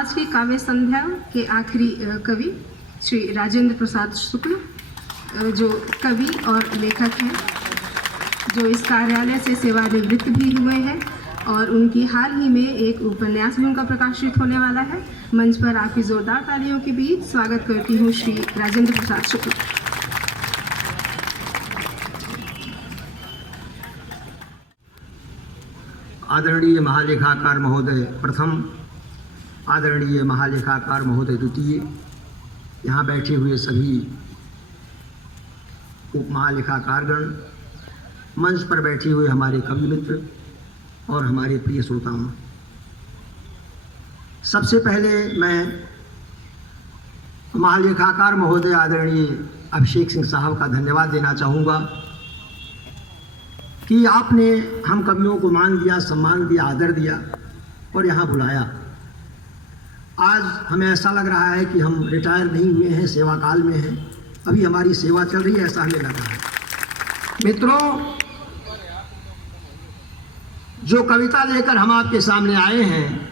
आज की काव्य संध्या के आखिरी कवि श्री राजेंद्र प्रसाद शुक्ल, जो कवि और लेखक हैं, जो इस कार्यालय से सेवानिवृत्त भी हुए हैं और उनकी हाल ही में एक उपन्यास भी उनका प्रकाशित होने वाला है। मंच पर आपकी जोरदार तालियों के बीच स्वागत करती हूँ श्री राजेंद्र प्रसाद शुक्ल। आदरणीय महालेखाकार महोदय प्रथम, आदरणीय महालेखाकार महोदय द्वितीय, यहाँ बैठे हुए सभी उप महालेखाकारगण, मंच पर बैठे हुए हमारे कवि मित्र और हमारे प्रिय श्रोताओं, सबसे पहले मैं महालेखाकार महोदय आदरणीय अभिषेक सिंह साहब का धन्यवाद देना चाहूँगा कि आपने हम कवियों को मान दिया, सम्मान दिया, आदर दिया और यहाँ बुलाया। आज हमें ऐसा लग रहा है कि हम रिटायर नहीं हुए हैं, सेवा काल में हैं, अभी हमारी सेवा चल रही है, ऐसा हमें लग रहा है। मित्रों, जो कविता लेकर हम आपके सामने आए हैं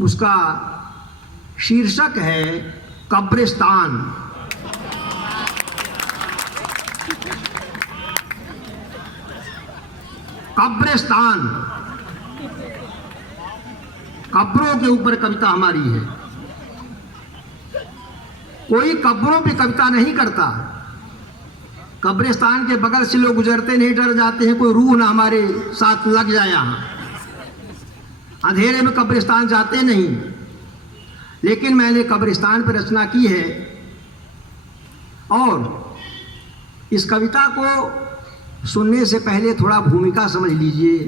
उसका शीर्षक है कब्रिस्तान। कब्रिस्तान, कब्रों के ऊपर कविता हमारी है। कोई कब्रों पे कविता नहीं करता। कब्रिस्तान के बगल से लोग गुजरते नहीं, डर जाते हैं कोई रूह ना हमारे साथ लग जाए। यहाँ अंधेरे में कब्रिस्तान जाते नहीं, लेकिन मैंने कब्रिस्तान पर रचना की है और इस कविता को सुनने से पहले थोड़ा भूमिका समझ लीजिए,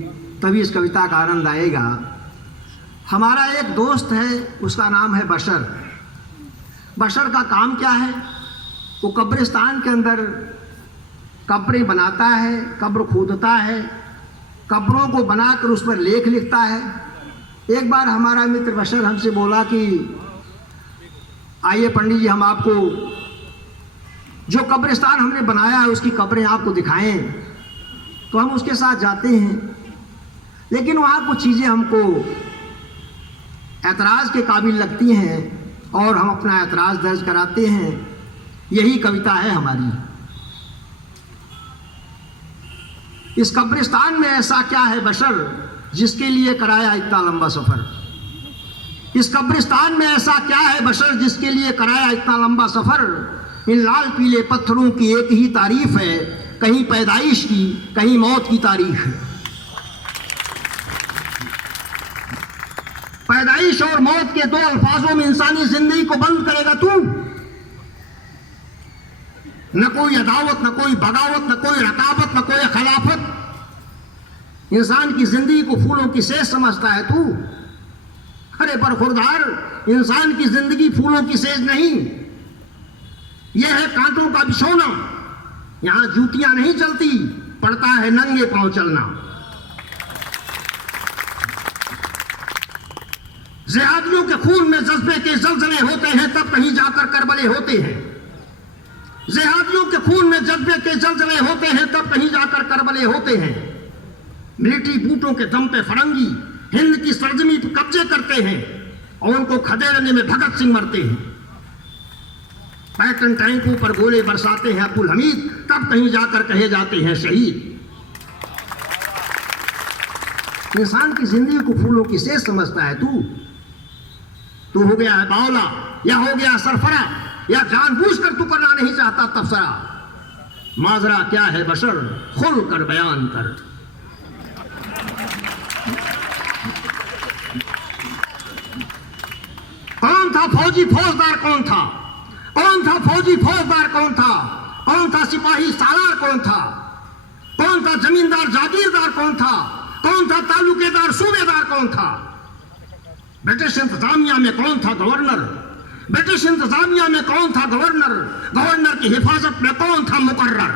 तभी इस कविता का आनंद आएगा। हमारा एक दोस्त है, उसका नाम है बशर। बशर का काम क्या है? वो कब्रिस्तान के अंदर कब्रें बनाता है, कब्र खोदता है, कब्रों को बनाकर उस पर लेख लिखता है। एक बार हमारा मित्र बशर हमसे बोला कि आइए पंडित जी, हम आपको जो कब्रिस्तान हमने बनाया है उसकी कब्रें आपको दिखाएं। तो हम उसके साथ जाते हैं, लेकिन वहाँ कुछ चीज़ें हमको ऐतराज़ के काबिल लगती हैं और हम अपना ऐतराज़ दर्ज कराते हैं। यही कविता है हमारी। इस कब्रिस्तान में ऐसा क्या है बशर जिसके लिए कराया इतना लंबा सफ़र? इस कब्रिस्तान में ऐसा क्या है बशर जिसके लिए कराया इतना लंबा सफ़र? इन लाल पीले पत्थरों की एक ही तारीफ है, कहीं पैदाइश की, कहीं मौत की तारीख है। पैदाइश और मौत के दो अल्फाजों में इंसानी जिंदगी को बंद करेगा तू। न कोई अदावत, न कोई बगावत, न कोई रकाबत, न कोई खिलाफत। इंसान की जिंदगी को फूलों की सेज समझता है तू। अरे बरखुरदार, इंसान की जिंदगी फूलों की सेज नहीं, यह है कांटों का बिछौना। यहां जूतियां नहीं चलती, पड़ता है नंगे पांव चलना। जिहादियों के खून में जज्बे के जलजले होते हैं, तब कहीं जाकर करबले होते हैं। जिहादियों के खून में जज्बे के जलजले होते हैं, तब कहीं जाकर करबले होते हैं। मिलिट्री बूटों के दम पे फरंगी हिंद की सरजमी पर कब्जे करते हैं और उनको खदेड़ने में भगत सिंह मरते हैं। पैटर्न टैंकों पर गोले बरसाते हैं अब्दुल हमीद, तब कहीं जाकर कहे जाते हैं शहीद। इंसान की जिंदगी को फूलों की सेज समझता है तू। तू हो गया है बावला, या हो गया सरफरा, या जानबूझकर तू करना नहीं चाहता तबसरा। माजरा क्या है बशर, खुल कर बयान कर। कौन था फौजी फौजदार, कौन था? कौन था फौजी फौजदार, कौन था? कौन था सिपाही सालार, कौन था? कौन था जमींदार जागीरदार, कौन था? कौन था तालुकेदार सूबेदार, कौन था? ब्रिटिश इंतजामिया में कौन था गवर्नर? ब्रिटिश इंतजामिया में कौन था गवर्नर? गवर्नर की हिफाजत में कौन था मुकर्रर?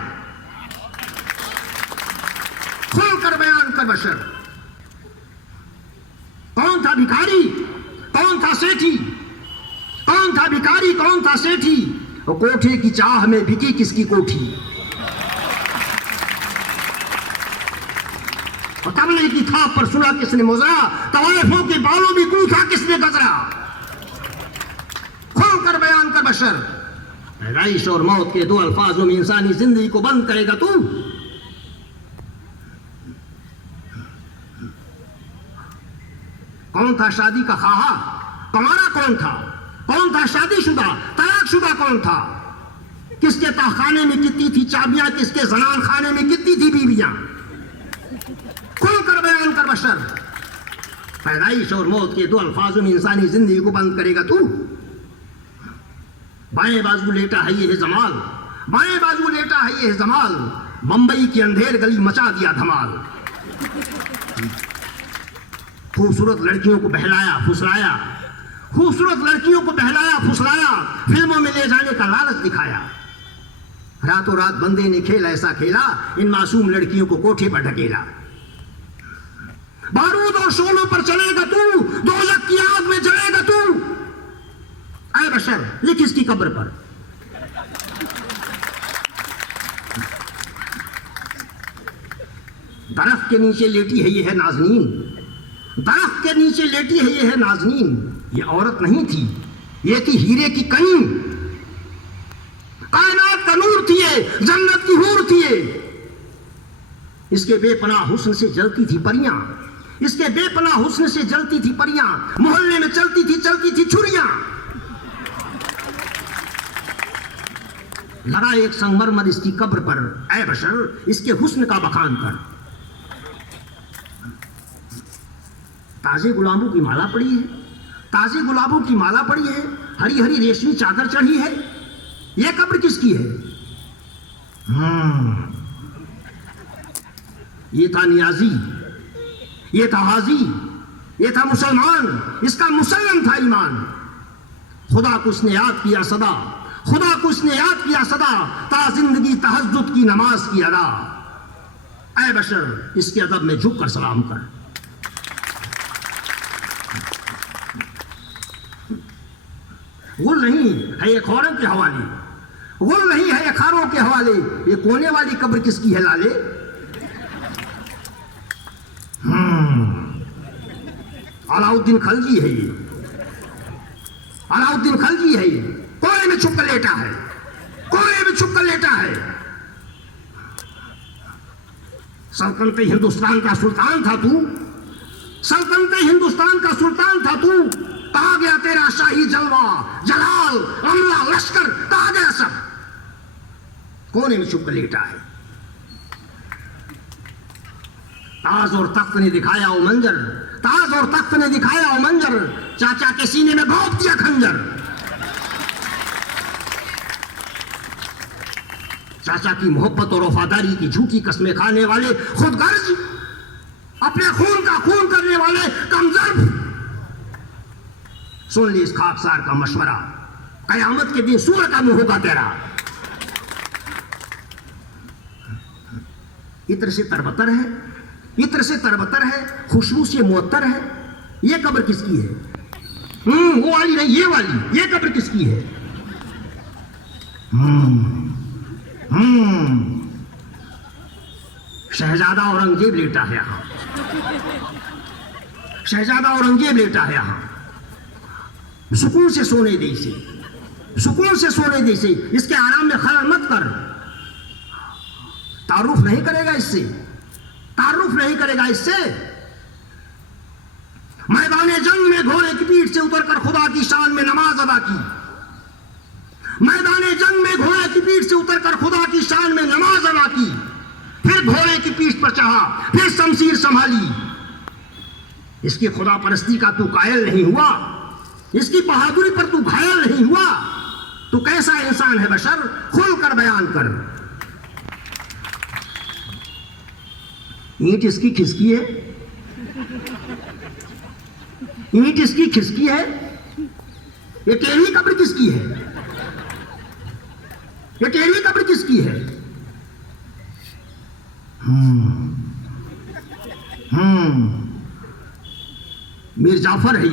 खुलकर बयान कर बशर। कौन था भिखारी, कौन था सेठी? कौन था भिखारी, कौन था सेठी? और कोठे की चाह में बिकी किसकी कोठी? कमले की थाप पर सुना किसने मुजरा, तवाइफों के बालों में गूंथा किसने गजरा। खुल कर बयान कर बशर, पैदाइश और मौत के दो अल्फाजों में इंसानी जिंदगी को बंद करेगा तू। कौन था शादी का खाहा, तुम्हारा कौन था? कौन था शादीशुदा, तलाकशुदा कौन था? किसके तहखाने में कितनी थी चाबियां, किसके जनान खाने में कितनी थी बीबियां? खुल कर बयान कर बशर, पैदाइश और मौत के दो अल्फाजों में इंसानी जिंदगी को बंद करेगा तू। बाएं बाजू लेटा है ये जमाल, बाएं बाजू लेटा है ये जमाल, मुंबई की अंधेर गली मचा दिया धमाल। खूबसूरत लड़कियों को बहलाया फुसलाया, खूबसूरत लड़कियों को बहलाया फुसलाया, फिल्मों में ले जाने का लालच दिखाया। रातों रात बंदे ने खेल ऐसा खेला, इन मासूम लड़कियों को कोठे पर ढकेला। बारूद और शोलों पर चलेगा तू, दोज़ख की आग में जलेगा तू। ऐ बशर, लिख इसकी कब्र पर, दरख्त के नीचे लेटी है ये है नाज़नीन, दरख्त के नीचे लेटी है ये है नाज़नीन। ये औरत नहीं थी, ये थी हीरे की कनी, कायनात का नूर थी ये, जन्नत की हूर थी ये। इसके बेपनाह हुस्न से जलती थी परियां, इसके बेपनाह हुस्न से जलती थी परियां, मोहल्ले में चलती थी छुरियां। लगा एक संगमरमर इसकी कब्र पर, ऐ बशर इसके हुस्न का बखान कर। ताजे गुलाबों की माला पड़ी है, ताजे गुलाबों की माला पड़ी है, हरी हरी रेशमी चादर चढ़ी है। यह कब्र किसकी है? ये था नियाजी, ये था हाजी, ये था मुसलमान, इसका मुसल्लम था ईमान। खुदा को उसने याद किया सदा, खुदा को उसने याद किया सदा, ता जिंदगी तहज्जुद की नमाज की अदा। ऐ बशर इसके अदब में झुक कर सलाम कर। गुल नहीं है ये खौरों के हवाले, गुल नहीं है ये खारों के हवाले। ये कोने वाली कब्र किसकी है लाले? अलाउद्दीन खलजी है ये, अलाउद्दीन खलजी है ये। कोने में छुप कर लेटा है, कोने में छुप कर लेटा है। सल्तनते हिंदुस्तान का सुल्तान था तू, सल्तनते हिंदुस्तान का सुल्तान था तू। कहा गया तेरा शाही जलवा, जलाल, अमला, लश्कर, कहा गया सब। कोने में छुप कर लेटा है। ताज और तख्त ने दिखाया वो मंजर, ताज और तख्त ने दिखाया वो मंजर, चाचा के सीने में भोंक दिया खंजर। चाचा की मोहब्बत और वफादारी की झूठी कस्में खाने वाले खुदगर्ज, अपने खून का खून करने वाले कमजोर। सुन ली इस खाकसार का मशवरा, कयामत के दिन सूर का मुंह होगा तेरा। इत्र से तरबतर है, इत्र से तरबतर है, खुशबू से मुअत्तर है। ये कब्र किसकी है? वो वाली नहीं, ये वाली। ये कब्र किसकी है? शहजादा औरंगजेब लेटा है यहां, शहजादा औरंगजेब लेटा है यहां। सुकून से सोने दे इसे, सुकून से सोने दे इसे। इसके आराम में खलल मत कर। तारुफ नहीं करेगा इससे, तारुफ नहीं करेगा इससे। मैदान जंग में घोड़े की पीठ से उतरकर खुदा की शान में नमाज अदा की, मैदान जंग में घोड़े की पीठ से उतरकर खुदा की शान में नमाज अदा की। फिर घोड़े की पीठ पर चढ़ा, फिर शमशीर संभाली। इसकी खुदा परस्ती का तू कायल नहीं हुआ, इसकी बहादुरी पर तू घायल नहीं हुआ। तू कैसा इंसान है बशर, खुलकर बयान कर। ईंट इसकी खिसकी है, ईंट इसकी खिसकी है। ये टेढ़ी कब्र किसकी है? ये टेढ़ी कब्र किसकी है? मीर जाफर है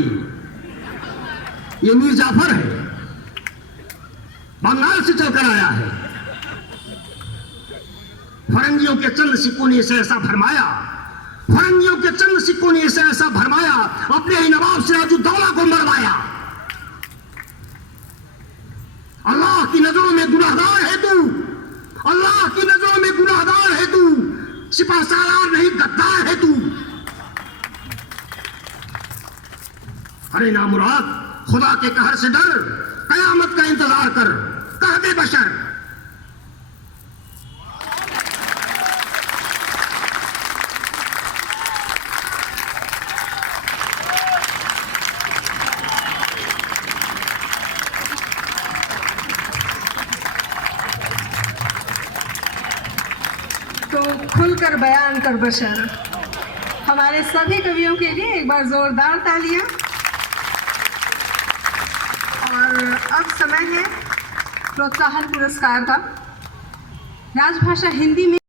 ये मीर जाफर है, बंगाल से चलकर आया है। फरंगियों के चंद सिक्कों ने इसे ऐसा फरमाया, फरंगियों के चंद सिक्कों ने इसे ऐसा भरमाया, अपने ही नवाब सिराजुद्दौला को मरवाया। अल्लाह की नजरों में गुनाहगार है तू, अल्लाह की नजरों में गुनाहगार है तू, सिपह सालार नहीं गद्दार है तू। अरे नामुराद, खुदा के कहर से डर, कयामत का इंतजार कर, कह दे बशर। तो खुलकर बयान कर बशर। हमारे सभी कवियों के लिए एक बार जोरदार तालियां। और अब समय है प्रोत्साहन पुरस्कार का। राजभाषा हिंदी में